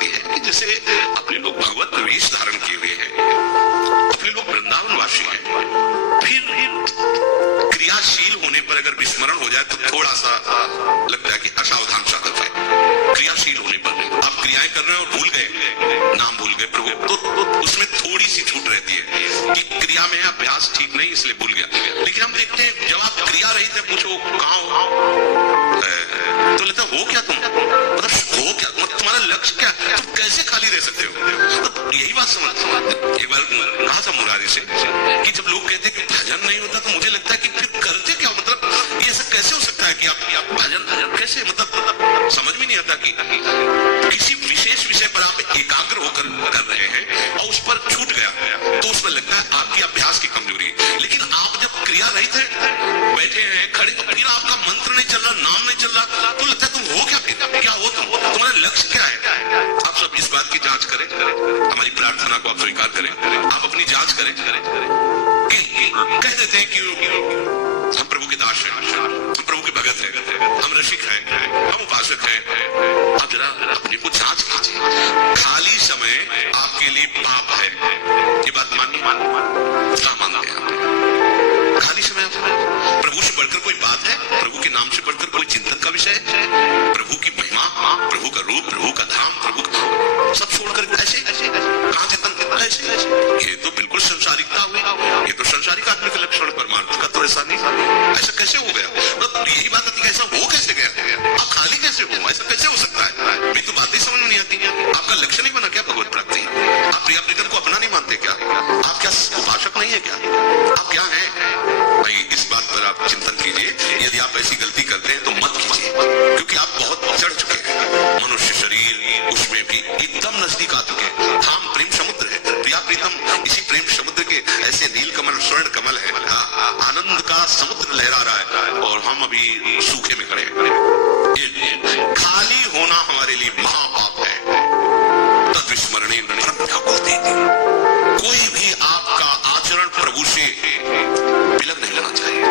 होती है कि जैसे अपने लोग भगवत वेश धारण किए हुए हैं, अपने लोग वृंदावनवासी हैं, फिर क्रियाशील होने पर अगर विस्मरण हो जाए तो थोड़ा सा लगता है कि असावधान साधक है। क्रियाशील होने पर आप क्रियाएं कर रहे हैं और भूल गए, नाम भूल गए प्रभु, तो उसमें थोड़ी सी छूट रहती है कि क्रिया में अभ्यास ठीक नहीं इसलिए भूल गया। लेकिन हम देखते हैं जब आप क्रिया रहित है, पूछो कहाँ हो, तो लगता हो क्या तुम, मतलब हो क्या, तुम्हारा लक्ष्य क्या, तुम कैसे खाली रह सकते हो। तो यही बात समझ एक बार कहा था मुरारी से कि जब लोग कहते हैं कि भजन नहीं होता तो मुझे लगता है कि फिर करते क्या, मतलब ये सब कैसे हो सकता है कि आप भजन कैसे, मतलब समझ में नहीं आता कि किसी विशेष विषय पर आप एकाग्र होकर कर रहे हैं और उस पर छूट गया तो उसमें लगता है आपकी अभ्यास की कमजोरी। लेकिन आप जब क्रिया रहित हैं, बैठे हैं, खड़े, तो फिर आपका मंत्र नहीं चल रहा, नाम नहीं चल रहा, तो लगता है तुम हो क्या, फिर क्या हो तुम, तुम्हारा लक्ष्य क्या है। आप सब इस बात की जांच करें, हमारी प्रार्थना को आप स्वीकार करें, आप अपनी जांच करें कि कह देते हैं कि हम प्रभु के दास हैं, हम प्रभु के भगत हैं, हम रसिक हैं, हम उपासक हैं। आप जरा अपने को जांच कीजिए, खाली समय आपके लिए पाप है, ये बात मानिए, क्या मानते हैं आप? खाली समय प्रभु से बढ़कर कोई बात है, प्रभु के नाम से बढ़कर कोई चिंतन का विषय है, प्रभु की महिमा, प्रभु का रूप, प्रभु का धाम, प्रभु का सब छोड़कर ऐसे कहां चिंतन करना, ऐसे ये तो बिल्कुल संसारिकता हुई, ये तो संसारिक आत्मिक लक्षण, परमार्थ का तो ऐसा नहीं। ऐसा कैसे हो गया, मतलब यही बात आती है, ऐसा हो कैसे गया, आप खाली कैसे हो, ऐसा कैसे हो सकता है, मेरी तो बातें समझ में नहीं आती। आपका लक्ष्य नहीं बना क्या भगवत प्राप्ति, आप प्रिया प्रीतम को अपना नहीं मानते क्या, आप क्या उपासक नहीं है क्या, आप क्या हैं भाई। इस बात पर आप चिंतन कीजिए, यदि आप ऐसी गलती करते हैं तो मत कीजिए, क्योंकि आप बहुत चढ़ चुके हैं, मनुष्य शरीर उसमें भी एकदम नजदीक आ चुके हैं। धाम प्रेम समुद्र है, प्रिया प्रीतम इसी प्रेम समुद्र के ऐसे नील कमल, स्वर्ण कमल है, आनंद का समुद्र लहरा रहा है और हम अभी सूखे में खड़े हैं। खाली होना हमारे लिए महापाप है। तद्विस्मरणे व्याकुलते, कोई भी आपका आचरण प्रभु से विलग नहीं लेना चाहिए।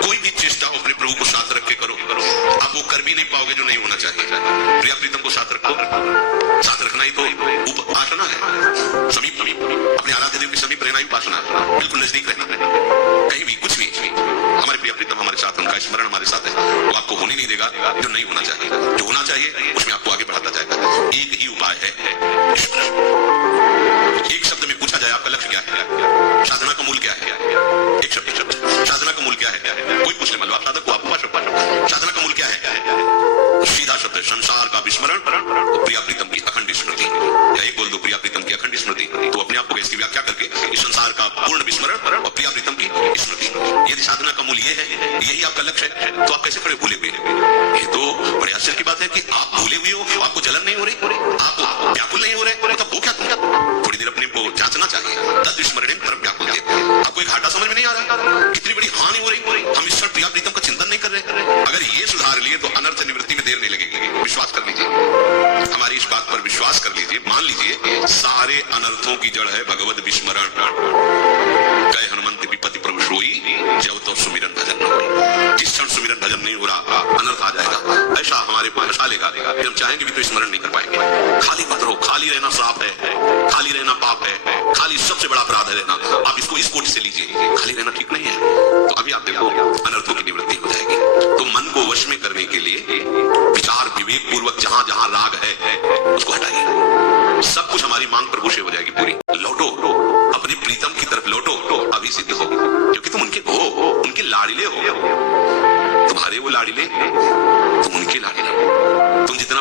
कोई भी चेष्टा हो अपने प्रभु को साथ रख के करो, आप वो कर भी नहीं पाओगे जो नहीं होना चाहिए। प्रिया प्रीतम को साथ रखो, साथ रखना ही तो उपासना है, समीप अपने आराध्य देव के समीप रहना ही उपासना है, बिल्कुल नजदीक रहना है। कहीं भी कुछ भी हमारे प्रिया प्रीतम हमारे साथ, उनका स्मरण हमारे साथ है, वो आपको होने नहीं देगा जो नहीं होना चाहिए। जो होना चाहिए उसमें आपको आगे बढ़ाता जाएगा। एक ही उपाय है, एक शब्द में पूछा जाए आपका लक्ष्य क्या है, साधना का मूल क्या है, एक शब्द साधना का मूल क्या है, कोई पूछ ले, मतलब आप साधक को, आप उपासक, साधना का मूल क्या है, सीधा शब्द है संसार का विस्मरण और प्रिया प्रीतम की अखंड स्मृति। एक बोल दो प्रिया प्रीतम की अखंड स्मृति, तो अपने आप को इसकी व्याख्या करके इस संसार का पूर्ण विस्मरण और प्रिया प्रीतम की स्मृति। यदि साधना का मूल ये है, यही आपका लक्ष्य है, तो आप कैसे खड़े भूले हुए। ये तो बड़े आश्चर्य की बात है कि आप भूले हुए हो, आपको जलन नहीं हो रही, आप व्याकुल नहीं हो रहे, मतलब वो क्या तुम, थोड़ी देर अपने को जांचना चाहिए। तद्विस्मरणे परम व्याकुल, आपको एक घाटा समझ में नहीं आ रहा, कितनी बड़ी हानि हो रही, हम इस प्रिया प्रीतम का चिंतन नहीं कर रहे। अगर ये सुधार लिए तो अनर्थ निवृत्ति में देर नहीं लगेगी। विश्वास कर लीजिए, हमारी इस बात पर विश्वास कर लीजिए, मान लीजिए सारे अनर्थों की जड़ है भगवत विस्मरण। कहे हनुमंत विपत्ति प्रभु सोई, जब तो सुमिरन भजन न होई। जिस क्षण सुमिरन भजन नहीं हो रहा अनर्थ आ जाएगा, ऐसा हमारे पास लेगा, फिर हम चाहेंगे भी तो स्मरण नहीं कर पाएंगे। खाली मत रहो, खाली रहना श्राप है, खाली रहना पाप है, खाली सबसे बड़ा अपराध है रहना। आप इसको इस कोटि से लीजिए, खाली रहना ठीक नहीं है, तो अभी आप देखो अनर्थों की निवृत्ति हो जाएगी। तो मन को वश में करने के लिए विचार विवेक पूर्वक जहां जहां राग है उसको हटाइए, सब कुछ हमारी मांग प्रभु से हो जाएगी पूरी। लौटो, अपने प्रीतम की तरफ लौटो, अभी सिद्ध हो, क्योंकि तुम उनके हो, उनके लाड़िले हो, तुम्हारे वो लाड़िले, तुम उनके लाड़िले, तुम जितना